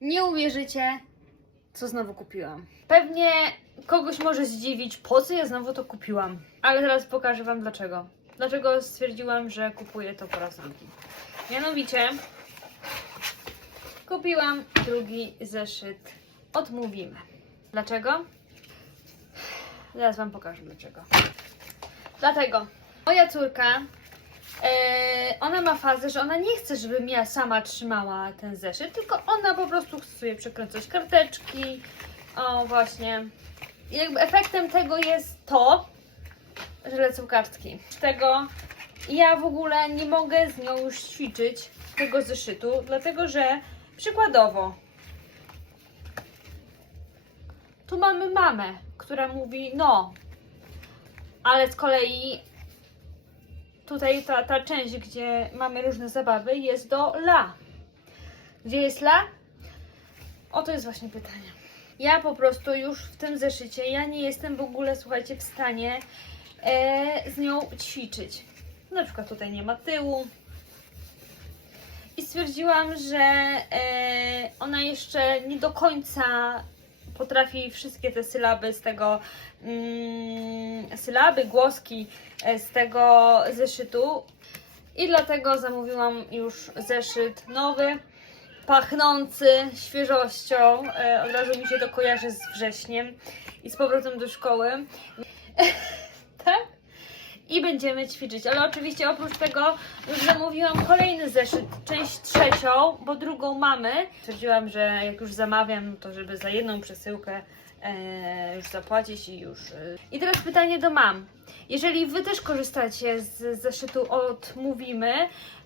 Nie uwierzycie, co znowu kupiłam. Pewnie kogoś może zdziwić, po co ja znowu to kupiłam. Ale teraz pokażę Wam dlaczego. Dlaczego stwierdziłam, że kupuję to po raz drugi. Mianowicie kupiłam drugi zeszyt Odmówimy. Dlaczego? Zaraz Wam pokażę dlaczego. Dlatego moja córka ona ma fazę, że ona nie chce, żebym ja sama trzymała ten zeszyt, tylko ona po prostu chce sobie przekręcać karteczki. O, właśnie. Jakby efektem tego jest to, że lecą kartki. Z tego ja w ogóle nie mogę z nią już ćwiczyć tego zeszytu, dlatego że przykładowo tu mamy mamę, która mówi no, ale z kolei tutaj ta, ta część, gdzie mamy różne zabawy, jest do la. Gdzie jest la? Oto jest właśnie pytanie. Ja po prostu już w tym zeszycie, ja nie jestem w ogóle, słuchajcie, w stanie e, z nią ćwiczyć. Na przykład tutaj nie ma tyłu. I stwierdziłam, że e, ona jeszcze nie do końca potrafi wszystkie te sylaby z tego, mm, sylaby, głoski e, z tego zeszytu. I dlatego zamówiłam już zeszyt nowy, pachnący świeżością. E, od razu mi się to kojarzy z wrześniem i z powrotem do szkoły. I będziemy ćwiczyć. Ale oczywiście oprócz tego już zamówiłam kolejny zeszyt, część trzecią, bo drugą mamy. Stwierdziłam, że jak już zamawiam, to żeby za jedną przesyłkę e, już zapłacić i już. E. I teraz pytanie do mam. Jeżeli Wy też korzystacie z zeszytu od Mówimy,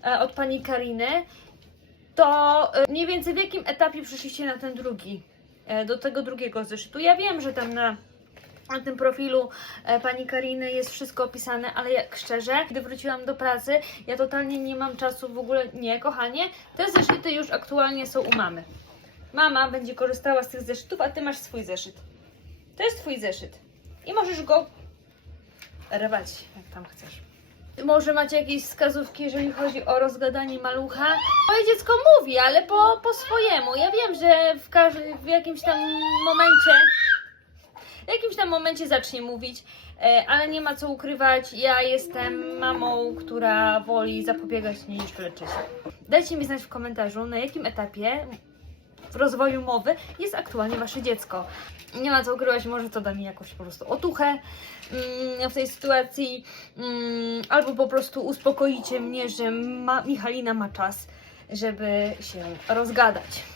e, od pani Kariny, to e, mniej więcej w jakim etapie przyszliście na ten drugi, e, do tego drugiego zeszytu? Ja wiem, że tam na na tym profilu e, pani Kariny jest wszystko opisane, ale jak szczerze, gdy wróciłam do pracy, ja totalnie nie mam czasu w ogóle, nie kochanie, te zeszyty już aktualnie są u mamy. Mama będzie korzystała z tych zeszytów, a ty masz swój zeszyt. To jest twój zeszyt. I możesz go rwać, jak tam chcesz. Może macie jakieś wskazówki, jeżeli chodzi o rozgadanie malucha? Moje dziecko mówi, ale po, po swojemu. Ja wiem, że w, każdym, w jakimś tam momencie w jakimś tam momencie zacznie mówić, e, ale nie ma co ukrywać. Ja jestem mamą, która woli zapobiegać niż leczyć. Dajcie mi znać w komentarzu, na jakim etapie w rozwoju mowy jest aktualnie wasze dziecko. Nie ma co ukrywać, może to da mi jakąś po prostu otuchę mm, w tej sytuacji, mm, albo po prostu uspokoicie mnie, że ma, Michalina ma czas, żeby się rozgadać.